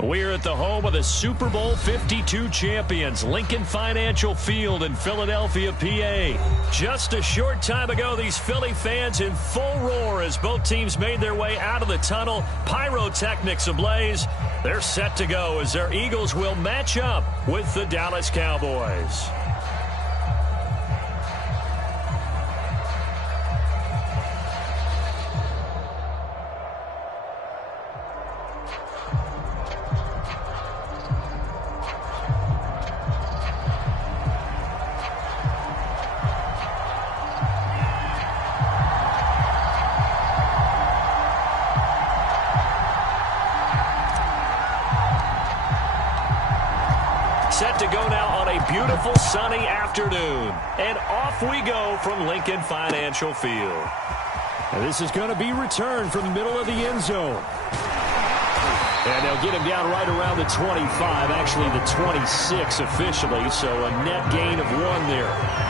We're at the home of the Super Bowl 52 champions, Lincoln Financial Field in Philadelphia, PA. Just a short time ago, these Philly fans in full roar as both teams made their way out of the tunnel. Pyrotechnics ablaze. They're set to go as their Eagles will match up with the Dallas Cowboys. Set to go now on a beautiful sunny afternoon. And off we go from Lincoln Financial Field. And this is going to be returned from the middle of the end zone. And they'll get him down right around the 25, actually the 26 officially, so a net gain of 1 there.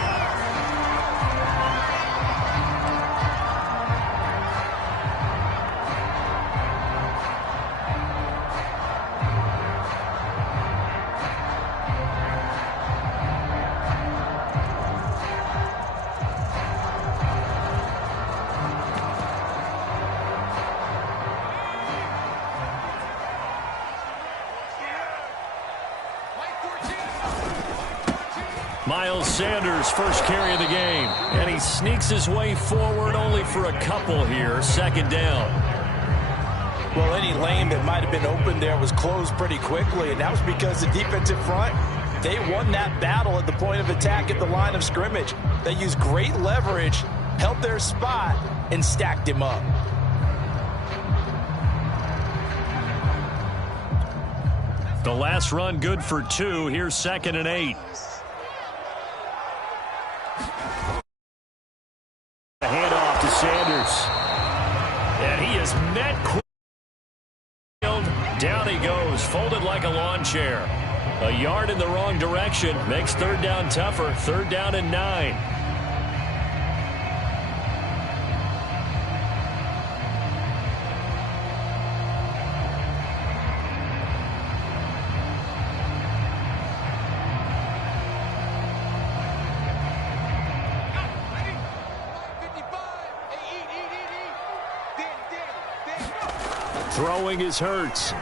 Miles Sanders, first carry of the game. And he sneaks his way forward only for a couple here. Second down. Well, any lane that might have been open there was closed pretty quickly, and that was because the defensive front, they won that battle at the point of attack at the line of scrimmage. They used great leverage, held their spot, and stacked him up. The last run good for 2. Here's 2nd and 8. A handoff to Sanders. And he is met quick. Down he goes, folded like a lawn chair. A yard in the wrong direction makes third down tougher. 3rd down and 9. Throwing is Hurts.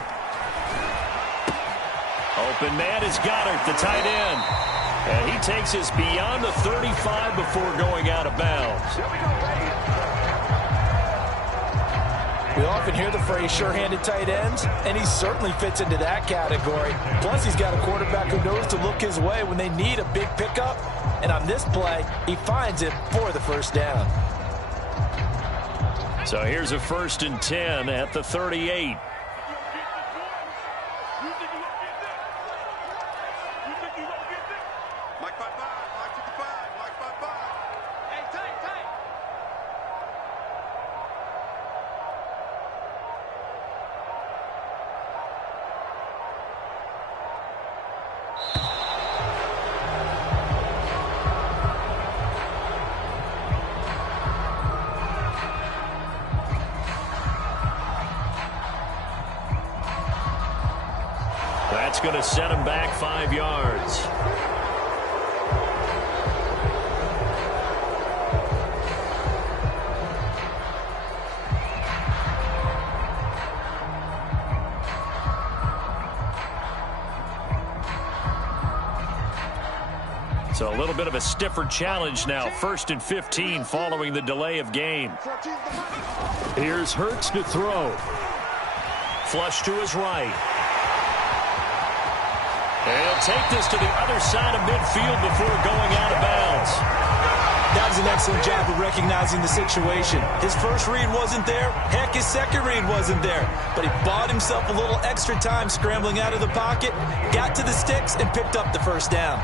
Open man is Goddard, the tight end. And he takes us beyond the 35 before going out of bounds. We often hear the phrase sure-handed tight ends, and he certainly fits into that category. Plus, he's got a quarterback who knows to look his way when they need a big pickup. And on this play, he finds it for the first down. So here's a 1st and 10 at the 38. That's going to set him back 5 yards. So a little bit of a stiffer challenge now. 1st and 15 following the delay of game. Here's Hurts to throw. Flush to his right. And he'll take this to the other side of midfield before going out of bounds. That was an excellent job of recognizing the situation. His first read wasn't there. Heck, his second read wasn't there. But he bought himself a little extra time scrambling out of the pocket, got to the sticks, and picked up the first down.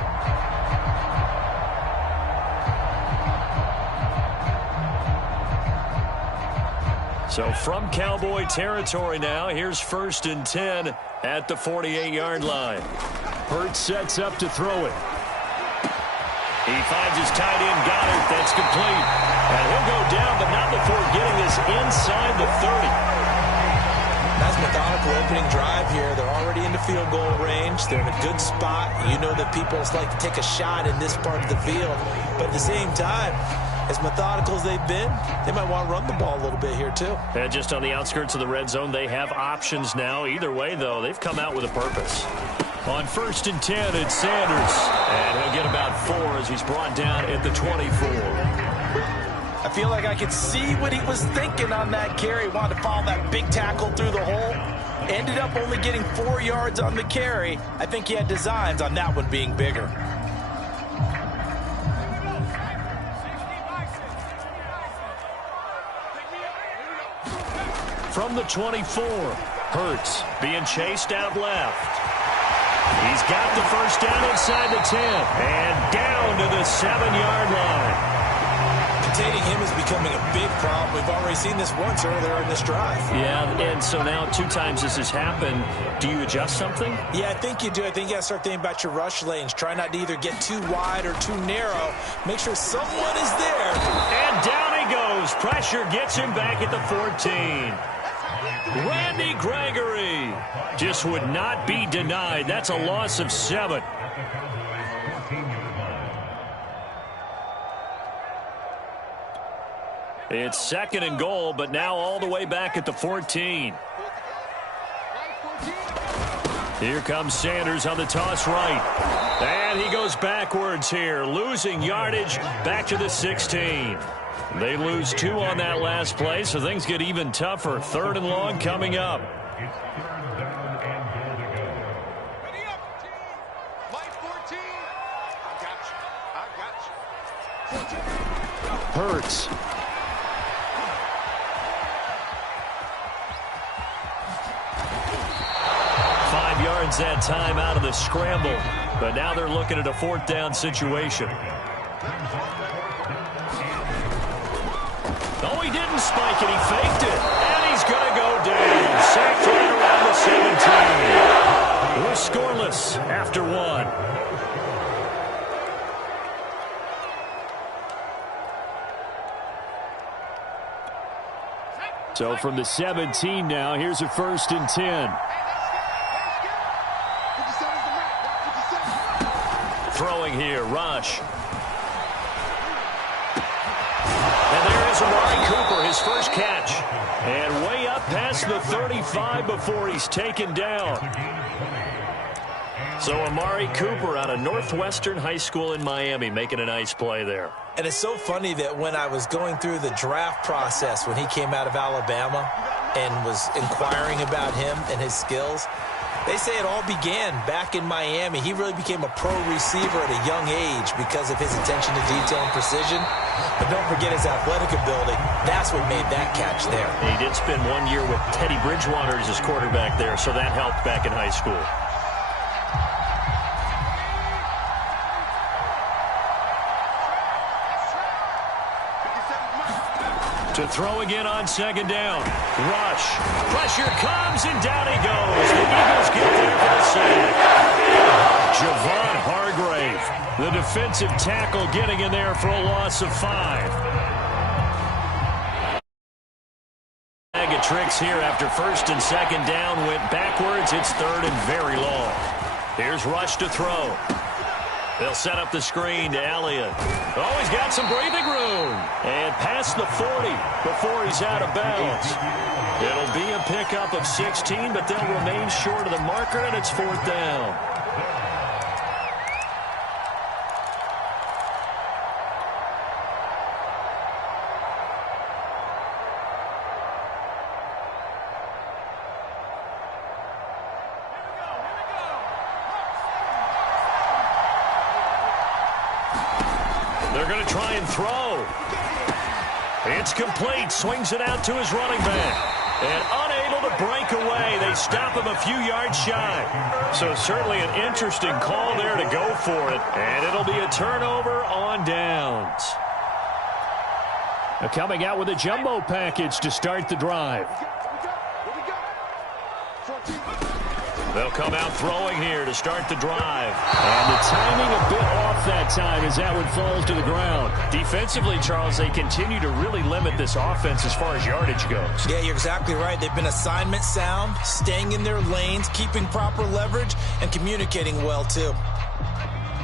So from Cowboy territory now, here's 1st and 10 at the 48-yard line. Hurts sets up to throw it. He finds his tight end, Goddard. That's complete. And he'll go down, but not before getting this inside the 30. That's nice methodical opening drive here. They're already in the field goal range. They're in a good spot. You know that people like to take a shot in this part of the field. But at the same time, as methodical as they've been, they might want to run the ball a little bit here too. And just on the outskirts of the red zone, they have options now. Either way, though, they've come out with a purpose. On 1st and 10, it's Sanders. And he'll get about 4 as he's brought down at the 24. I feel like I could see what he was thinking on that carry. Wanted to follow that big tackle through the hole. Ended up only getting 4 yards on the carry. I think he had designs on that one being bigger. From the 24, Hurts being chased out left. He's got the first down inside the 10 and down to the 7-yard line. Containing him is becoming a big problem. We've already seen this once earlier in this drive. Yeah, and so now 2 times this has happened. Do you adjust something? Yeah, I think you do. I think you got to start thinking about your rush lanes. Try not to either get too wide or too narrow. Make sure someone is there. And down he goes. Pressure gets him back at the 14. Randy Gregory just would not be denied. That's a loss of 7. It's 2nd and goal, but now all the way back at the 14. Here comes Sanders on the toss right. And he goes backwards here, losing yardage back to the 16. They lose 2 on that last play, so things get even tougher. 3rd and long coming up. Hurts. That time out of the scramble, but now they're looking at a 4th down situation. Oh, he didn't spike it. He faked it, and he's going to go down. Sacked right around the 17. We're scoreless after 1. So from the 17 now, here's a 1st and 10. Throwing here, Rush. And there is Amari Cooper, his first catch. And way up past the 35 before he's taken down. So Amari Cooper out of Northwestern High School in Miami making a nice play there. And it's so funny that when I was going through the draft process when he came out of Alabama and was inquiring about him and his skills, they say it all began back in Miami. He really became a pro receiver at a young age because of his attention to detail and precision. But don't forget his athletic ability. That's what made that catch there. He did spend 1 year with Teddy Bridgewater as his quarterback there, so that helped back in high school. To throw again on 2nd down. Rush. Pressure comes, and down he goes. The Eagles get there for the sack. Javon Hargrave, the defensive tackle, getting in there for a loss of 5. Bag of tricks here after 1st and 2nd down. Went backwards. It's 3rd and very long. Here's Rush to throw. They'll set up the screen to Elliott. Oh, he's got some breathing room. And past the 40 before he's out of bounds. It'll be a pickup of 16, but they'll remain short of the marker, and it's 4th down. They're going to try and throw. It's complete. Swings it out to his running back. And unable to break away. They stop him a few yards shy. So certainly an interesting call there to go for it. And it'll be a turnover on downs. Now coming out with a jumbo package to start the drive. They'll come out throwing here to start the drive. And the timing a bit off that time as that one falls to the ground. Defensively, Charles, they continue to really limit this offense as far as yardage goes. Yeah, you're exactly right. They've been assignment sound, staying in their lanes, keeping proper leverage, and communicating well, too.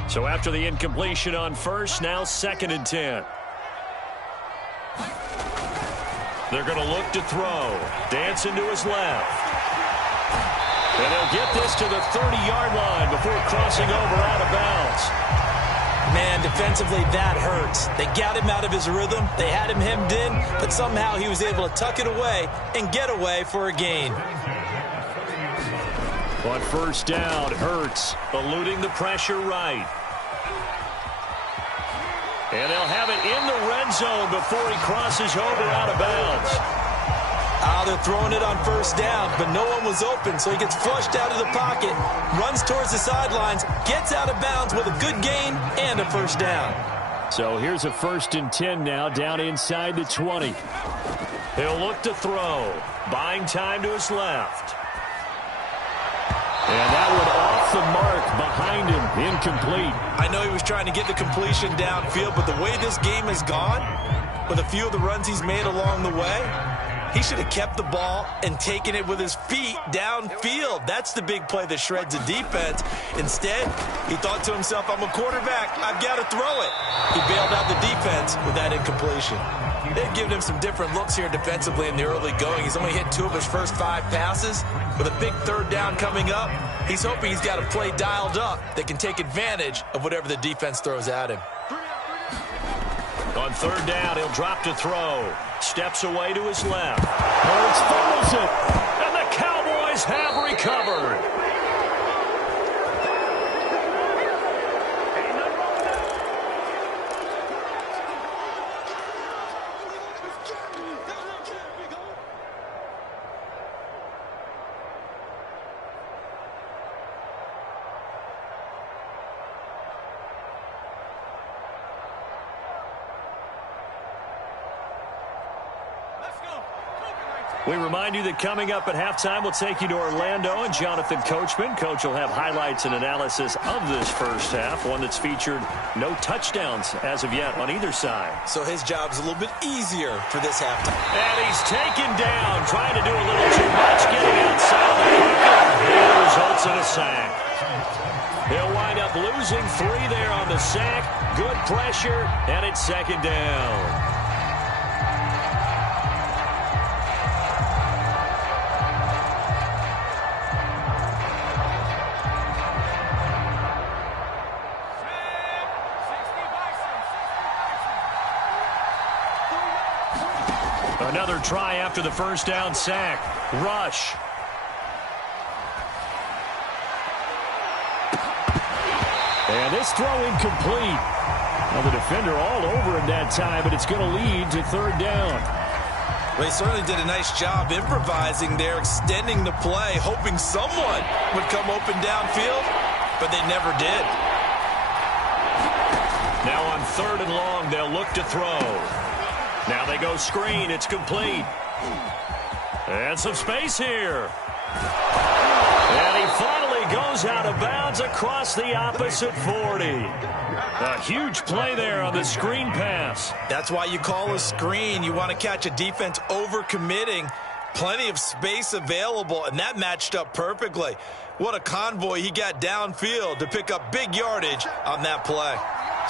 So after the incompletion on first, now 2nd and 10. They're going to look to throw. Dancing to his left. And they'll get this to the 30-yard line before crossing over out of bounds. Man, defensively, that hurts. They got him out of his rhythm. They had him hemmed in, but somehow he was able to tuck it away and get away for a gain. On first down, Hurts eluding the pressure right. And they'll have it in the red zone before he crosses over out of bounds. They're throwing it on first down, but no one was open, so he gets flushed out of the pocket, runs towards the sidelines, gets out of bounds with a good gain and a first down. So here's a 1st and 10 now, down inside the 20. He'll look to throw, buying time to his left. And that one off the mark behind him, incomplete. I know he was trying to get the completion downfield, but the way this game has gone, with a few of the runs he's made along the way, he should have kept the ball and taken it with his feet downfield. That's the big play that shreds a defense. Instead, he thought to himself, I'm a quarterback. I've got to throw it. He bailed out the defense with that incompletion. They've given him some different looks here defensively in the early going. He's only hit 2 of his first 5 passes. With a big 3rd down coming up, he's hoping he's got a play dialed up that can take advantage of whatever the defense throws at him. On 3rd down, he'll drop to throw. Steps away to his left. Hurts fumbles it. And the Cowboys have recovered. We remind you that coming up at halftime, we'll take you to Orlando and Jonathan Coachman. Coach will have highlights and analysis of this first half, one that's featured no touchdowns as of yet on either side. So his job is a little bit easier for this halftime. And he's taken down, trying to do a little too much, getting outside the pocket. And it results in a sack. He'll wind up losing 3 there on the sack. Good pressure, and it's 2nd down. Another try after the first down sack. Rush. And this throw incomplete. Well, the defender all over him that time, but it's going to lead to 3rd down. Well, he certainly did a nice job improvising there, extending the play, hoping someone would come open downfield, but they never did. Now on 3rd and long, they'll look to throw. Now they go screen. It's complete. And some space here. And he finally goes out of bounds across the opposite 40. A huge play there on the screen pass. That's why you call a screen. You want to catch a defense overcommitting. Plenty of space available, and that matched up perfectly. What a convoy he got downfield to pick up big yardage on that play.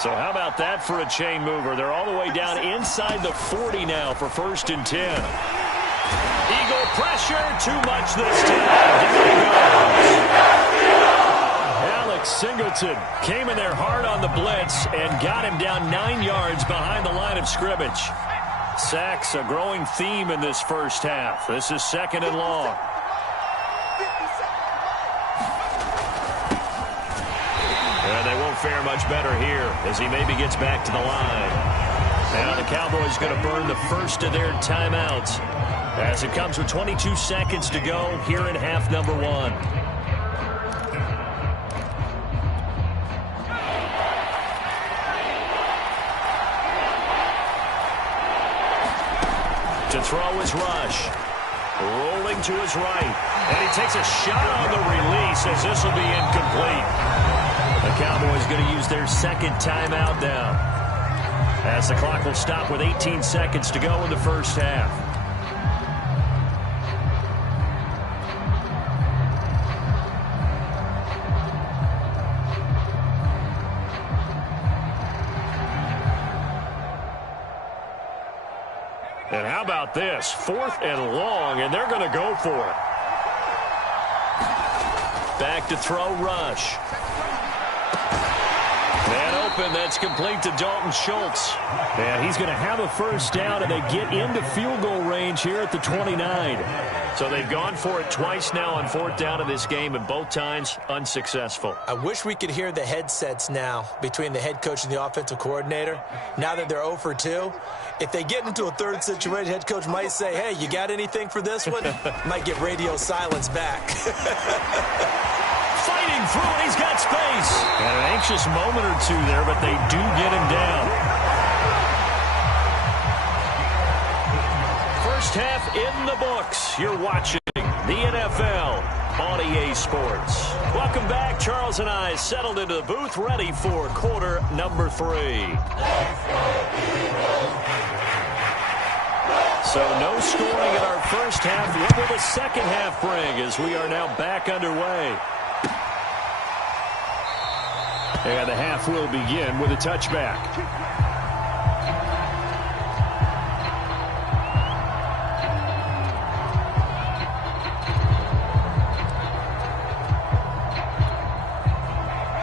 So how about that for a chain mover? They're all the way down inside the 40 now for 1st and 10. Eagle pressure, too much this time. Down he goes. Alex Singleton came in there hard on the blitz and got him down 9 yards behind the line of scrimmage. Sacks, a growing theme in this first half. This is 2nd and long. And they won't fare much better here as he maybe gets back to the line. Now the Cowboys going to burn the first of their timeouts as it comes with 22 seconds to go here in half number 1. To throw is Rush. Rolling to his right. And he takes a shot on the release as this will be incomplete. The Cowboys going to use their second timeout now, as the clock will stop with 18 seconds to go in the first half. And how about this? 4th and long, and they're going to go for it. Back to throw, Rush. Man open, that's complete to Dalton Schultz. And he's going to have a first down, and they get into field goal range here at the 29. So they've gone for it twice now on 4th down in this game, and both times unsuccessful. I wish we could hear the headsets now between the head coach and the offensive coordinator. Now that they're 0 for 2, if they get into a third situation, head coach might say, hey, you got anything for this one? Might get radio silence back. Fighting through it, he's got space. And an anxious moment or two there, but they do get him down. First half in the books. You're watching the NFL on EA Sports. Welcome back. Charles and I settled into the booth, ready for quarter number 3. So no scoring in our first half. What will the second half bring as we are now back underway? And the half will begin with a touchback.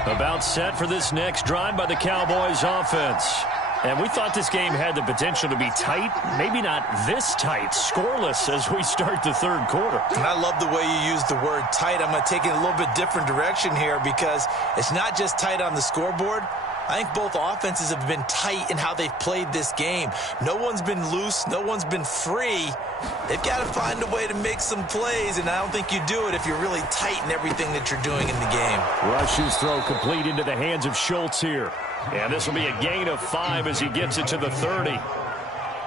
About set for this next drive by the Cowboys offense. And we thought this game had the potential to be tight, maybe not this tight, scoreless as we start the third quarter. And I love the way you use the word tight. I'm going to take it a little bit different direction here because it's not just tight on the scoreboard. I think both offenses have been tight in how they've played this game. No one's been loose. No one's been free. They've got to find a way to make some plays, and I don't think you do it if you're really tight in everything that you're doing in the game. Rush's throw complete into the hands of Schultz here. And this will be a gain of 5 as he gets it to the 30.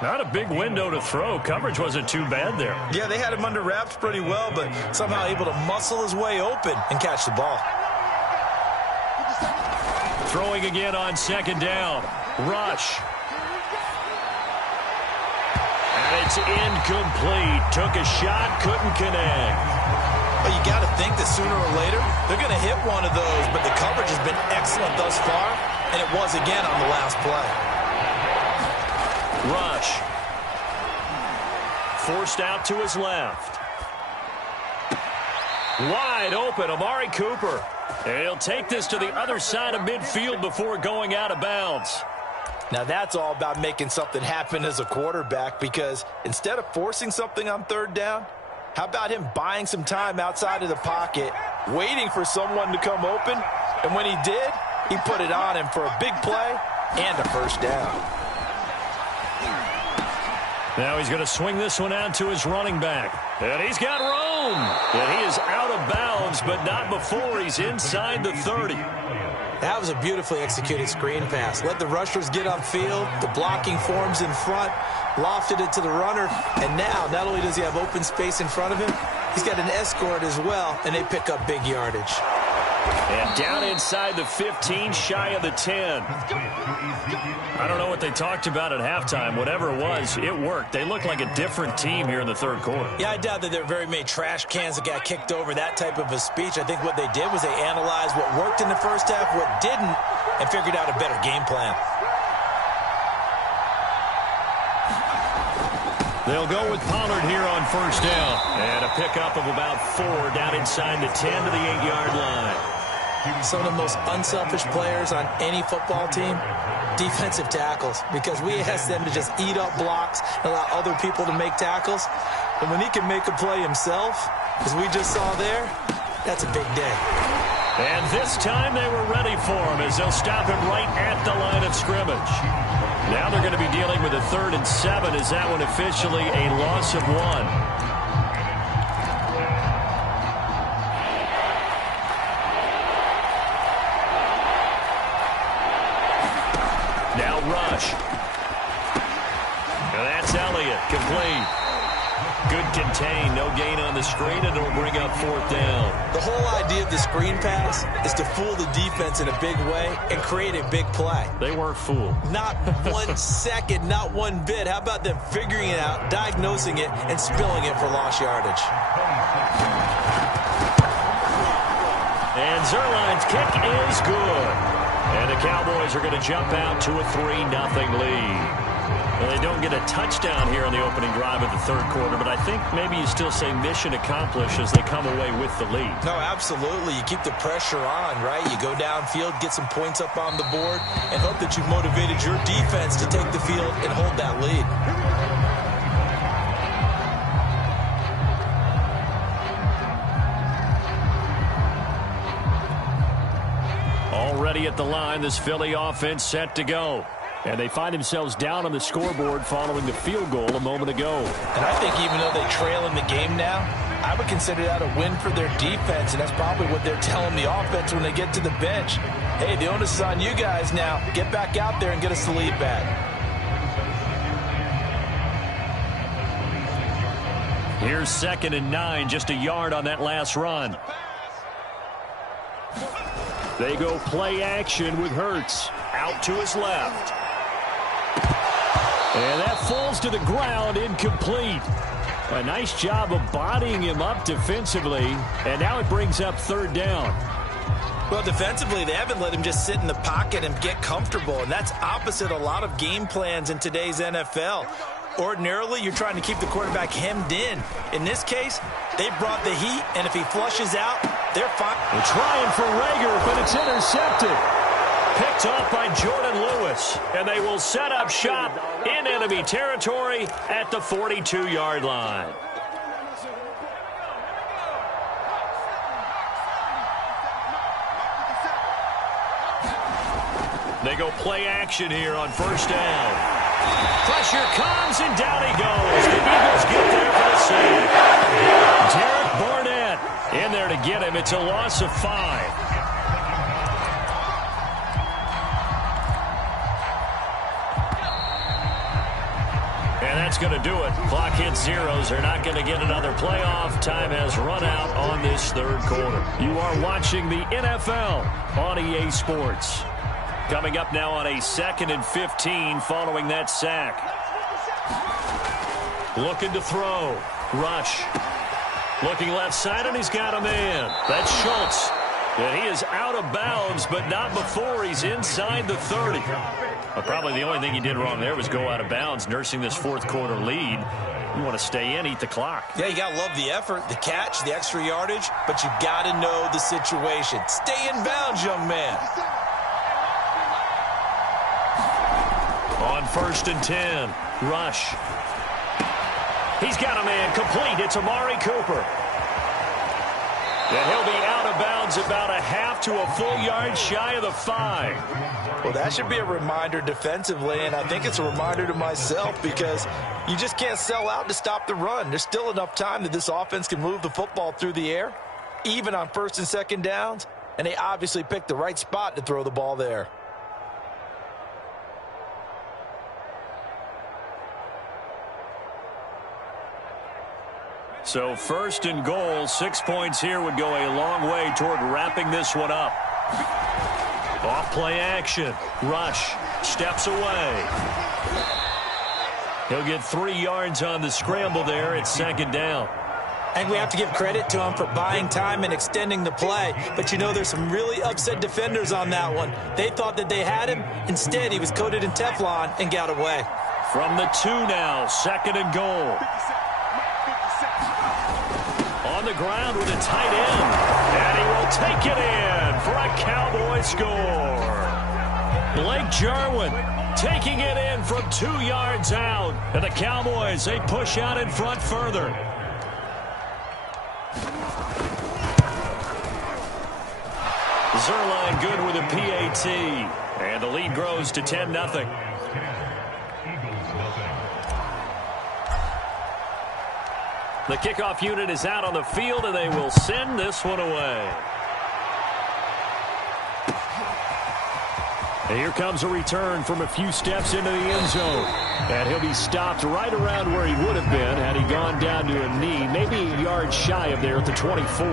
Not a big window to throw. Coverage wasn't too bad there. Yeah, they had him under wraps pretty well, but somehow able to muscle his way open and catch the ball. Throwing again on second down. Rush. And it's incomplete. Took a shot, couldn't connect. Well, you got to think that sooner or later they're going to hit one of those, but the coverage has been excellent thus far, and it was again on the last play. Rush. Forced out to his left. Wide open, Amari Cooper. And he'll take this to the other side of midfield before going out of bounds. Now that's all about making something happen as a quarterback, because instead of forcing something on third down, how about him buying some time outside of the pocket, waiting for someone to come open, and when he did, he put it on him for a big play and a first down. Now he's going to swing this one out to his running back. And he's got room. And he is out of bounds, but not before he's inside the 30. That was a beautifully executed screen pass. Let the rushers get upfield. The blocking forms in front. Lofted it to the runner. And now, not only does he have open space in front of him, he's got an escort as well, and they pick up big yardage. And down inside the 15, shy of the 10. I don't know what they talked about at halftime. Whatever it was, it worked. They look like a different team here in the third quarter. Yeah, I doubt that there are very many trash cans that got kicked over, that type of a speech. I think what they did was they analyzed what worked in the first half, what didn't, and figured out a better game plan. They'll go with Pollard here on first down. And a pickup of about 4 down inside the 10 to the 8-yard line. Some of the most unselfish players on any football team, defensive tackles, because we ask them to just eat up blocks and allow other people to make tackles. And when he can make a play himself, as we just saw there, that's a big day. And this time they were ready for him as they'll stop him right at the line of scrimmage. Now they're going to be dealing with a 3rd and 7 as that one officially a loss of 1. Now Rush. And that's Elliott, complete. Good maintain. No gain on the screen, and it'll bring up 4th down. The whole idea of the screen pass is to fool the defense in a big way and create a big play. They weren't fooled. Not 1 second, not one bit. How about them figuring it out, diagnosing it, and spilling it for lost yardage? And Zerline's kick is good. And the Cowboys are going to jump out to a 3-0 lead. Well, they don't get a touchdown here on the opening drive of the 3rd quarter, but I think maybe you still say mission accomplished as they come away with the lead. No, absolutely. You keep the pressure on, right? You go downfield, get some points up on the board, and hope that you've motivated your defense to take the field and hold that lead. Already at the line, this Philly offense set to go. And they find themselves down on the scoreboard following the field goal a moment ago. And I think even though they trail in the game now, I would consider that a win for their defense, and that's probably what they're telling the offense when they get to the bench. Hey, the onus is on you guys now. Get back out there and get us the lead back. Here's 2nd and 9, just a yard on that last run. They go play action with Hurts out to his left. And that falls to the ground, incomplete. A nice job of bodying him up defensively, and now it brings up 3rd down. Well, defensively, they haven't let him just sit in the pocket and get comfortable, and that's opposite a lot of game plans in today's NFL. Ordinarily, you're trying to keep the quarterback hemmed in. In this case, they brought the heat, and if he flushes out, they're fine. They're trying for Rager, but it's intercepted. Picked off by Jordan Lewis, and they will set up shop in enemy territory at the 42-yard line. They go play action here on 1st down. Pressure comes, and down he goes. The Eagles get there for the save. Derek Barnett in there to get him. It's a loss of 5. And that's going to do it. Clock hits zeros. They're not going to get another playoff. Time has run out on this 3rd quarter. You are watching the NFL on EA Sports. Coming up now on a 2nd and 15 following that sack. Looking to throw. Rush. Looking left side, and he's got a man. That's Schultz. And he is out of bounds, but not before he's inside the 30. But probably the only thing he did wrong there was go out of bounds, nursing this 4th quarter lead. You want to stay in, eat the clock. Yeah, you got to love the effort, the catch, the extra yardage, but you got to know the situation. Stay in bounds, young man. On 1st and 10, Rush. He's got a man complete. It's Amari Cooper. And he'll be out of bounds about a half to a full yard shy of the 5. Well, that should be a reminder defensively, and I think it's a reminder to myself because you just can't sell out to stop the run. There's still enough time that this offense can move the football through the air, even on 1st and 2nd downs, and they obviously picked the right spot to throw the ball there. So 1st and goal, 6 points here would go a long way toward wrapping this one up. Off play action. Rush steps away. He'll get 3 yards on the scramble there at 2nd down. I think we have to give credit to him for buying time and extending the play. But, you know, there's some really upset defenders on that one. They thought that they had him. Instead, he was coated in Teflon and got away. From the 2 now, 2nd and goal. On the ground with a tight end. And he will take it in for a Cowboy score. Blake Jarwin taking it in from 2 yards out. And the Cowboys, they push out in front further. Zerline good with a PAT. And the lead grows to 10-0. The kickoff unit is out on the field, and they will send this one away. And here comes a return from a few steps into the end zone. And he'll be stopped right around where he would have been had he gone down to a knee, maybe a yard shy of there at the 24.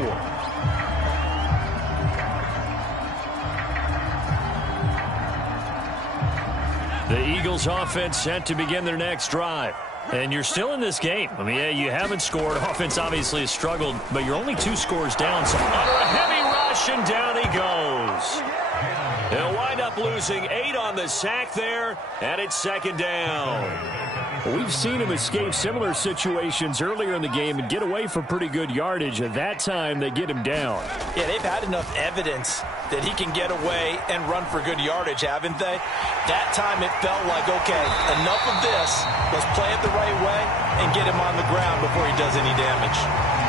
The Eagles offense set to begin their next drive. And you're still in this game. I mean, yeah, you haven't scored. Offense obviously has struggled, but you're only 2 scores down. So under a heavy rush, and down he goes. They'll wind up losing 8 on the sack there, and it's second down. We've seen him escape similar situations earlier in the game and get away for pretty good yardage. At that time, they get him down. Yeah, they've had enough evidence that he can get away and run for good yardage, haven't they? That time it felt like, okay, enough of this. Let's play it the right way and get him on the ground before he does any damage.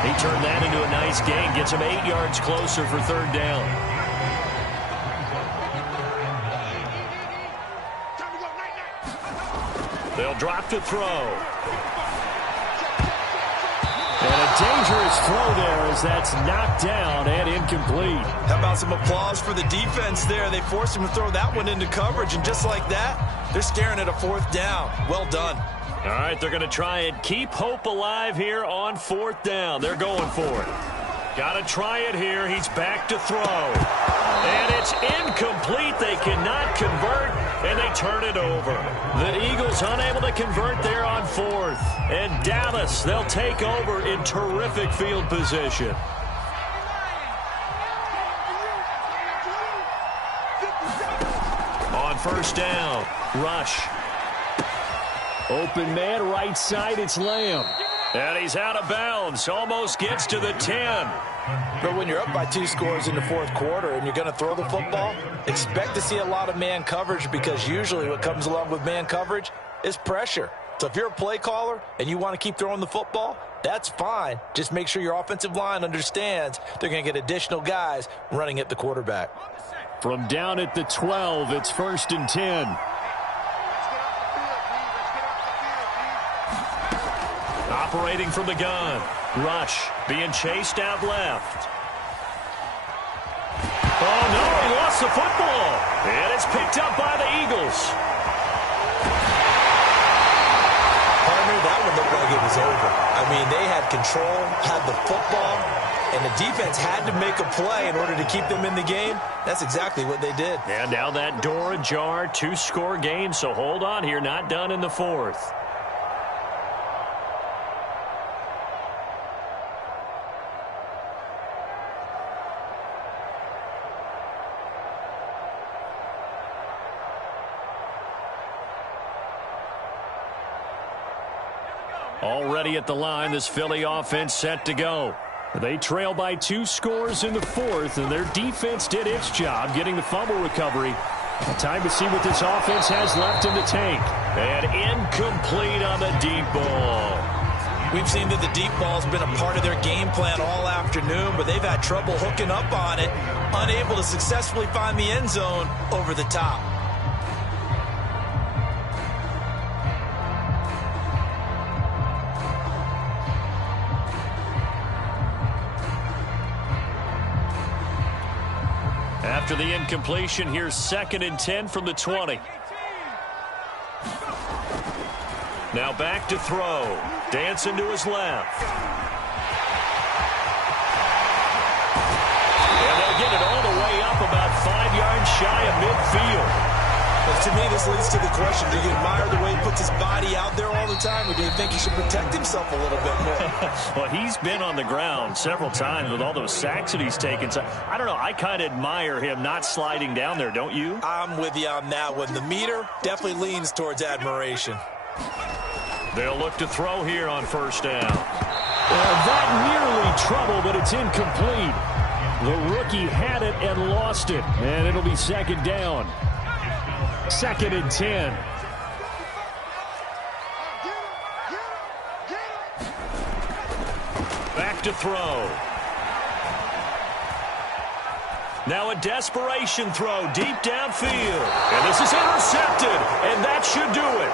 He turned that into a nice gain, gets him 8 yards closer for third down. They'll drop to throw. And a dangerous throw there as that's knocked down and incomplete. How about some applause for the defense there? They forced him to throw that one into coverage, and just like that, they're staring at a 4th down. Well done. All right, they're going to try and keep hope alive here on 4th down. They're going for it. Got to try it here. He's back to throw. And it's incomplete. They cannot convert, and they turn it over. The Eagles unable to convert there on 4th. And Dallas, they'll take over in terrific field position. On 1st down, rush. Open man, right side, it's Lamb. And he's out of bounds, almost gets to the 10. But when you're up by 2 scores in the 4th quarter and you're going to throw the football, expect to see a lot of man coverage, because usually what comes along with man coverage is pressure. So if you're a play caller and you want to keep throwing the football, that's fine. Just make sure your offensive line understands they're going to get additional guys running at the quarterback. From down at the 12, it's 1st and 10. Operating from the gun. Rush being chased out left. Oh, no, he lost the football. And it's picked up by the Eagles. Partner, that one looked like it was over. I mean, they had control, had the football, and the defense had to make a play in order to keep them in the game. That's exactly what they did. And now that door ajar, 2-score game, so hold on here, not done in the 4th. Already at the line, this Philly offense set to go. They trail by 2 scores in the 4th, and their defense did its job getting the fumble recovery. Time to see what this offense has left in the tank. And incomplete on the deep ball. We've seen that the deep ball's been a part of their game plan all afternoon, but they've had trouble hooking up on it, unable to successfully find the end zone over the top. After the incompletion, here's 2nd and 10 from the 20. Now back to throw. Dancing to his left. And they'll get it all the way up about 5 yards shy of midfield. Well, to me, this leads to the question, do you admire the way he puts his body out there all the time, or do you think he should protect himself a little bit more? Well, he's been on the ground several times with all those sacks that he's taken. So, I don't know. I kind of admire him not sliding down there, don't you? I'm with you on that one. The meter definitely leans towards admiration. They'll look to throw here on 1st down. That nearly trouble, but it's incomplete. The rookie had it and lost it, and it'll be 2nd down. 2nd and 10. Back to throw. Now a desperation throw deep downfield. And this is intercepted, and that should do it.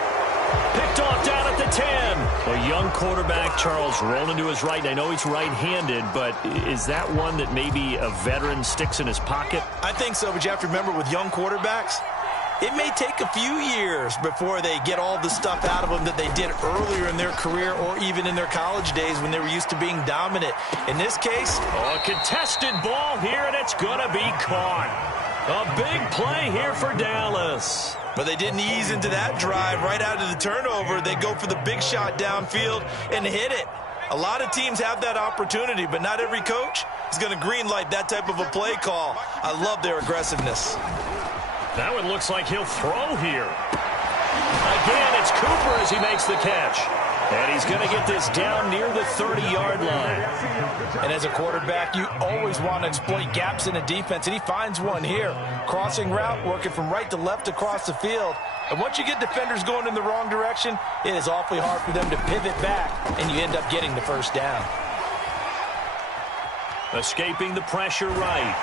Picked off down at the 10. A young quarterback, Charles, rolling to his right. I know he's right-handed, but is that one that maybe a veteran sticks in his pocket? I think so, but you have to remember with young quarterbacks, It may take a few years before they get all the stuff out of them that they did earlier in their career or even in their college days when they were used to being dominant. In this case, a contested ball here, and it's going to be caught. A big play here for Dallas. But they didn't ease into that drive right out of the turnover. They go for the big shot downfield and hit it. A lot of teams have that opportunity, but not every coach is going to greenlight that type of a play call. I love their aggressiveness. That one looks like he'll throw here. Again, it's Cooper as he makes the catch. And he's going to get this down near the 30-yard line. And as a quarterback, you always want to exploit gaps in a defense, and he finds one here. Crossing route, working from right to left across the field. And once you get defenders going in the wrong direction, it is awfully hard for them to pivot back, and you end up getting the first down. Escaping the pressure right.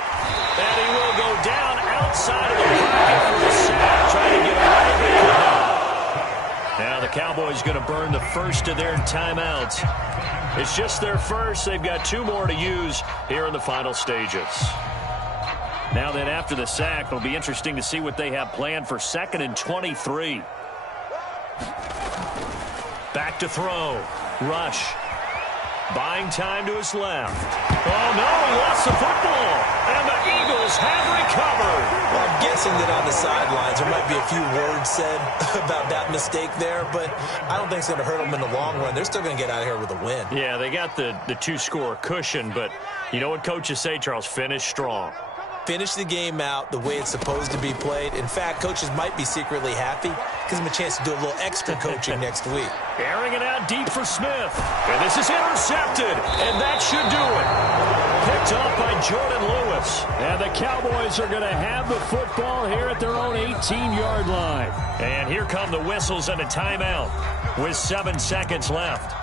And he will go down outside of the pocket for the sack. Trying to get away. Now the Cowboys going to burn the first of their timeouts. It's just their first. They've got 2 more to use here in the final stages. Now then, after the sack, it'll be interesting to see what they have planned for 2nd and 23. Back to throw. Rush. Buying time to his left. Oh, no, he lost the football. And the Eagles have recovered. Well, I'm guessing that on the sidelines there might be a few words said about that mistake there, but I don't think it's going to hurt them in the long run. They're still going to get out of here with a win. Yeah, they got the 2-score cushion, but you know what coaches say, Charles? Finish strong. Finish the game out the way it's supposed to be played. In fact, coaches might be secretly happy. Gives them a chance to do a little extra coaching next week. Airing it out deep for Smith. And this is intercepted. And that should do it. Picked up by Jordan Lewis. And the Cowboys are going to have the football here at their own 18-yard line. And here come the whistles and a timeout with 7 seconds left.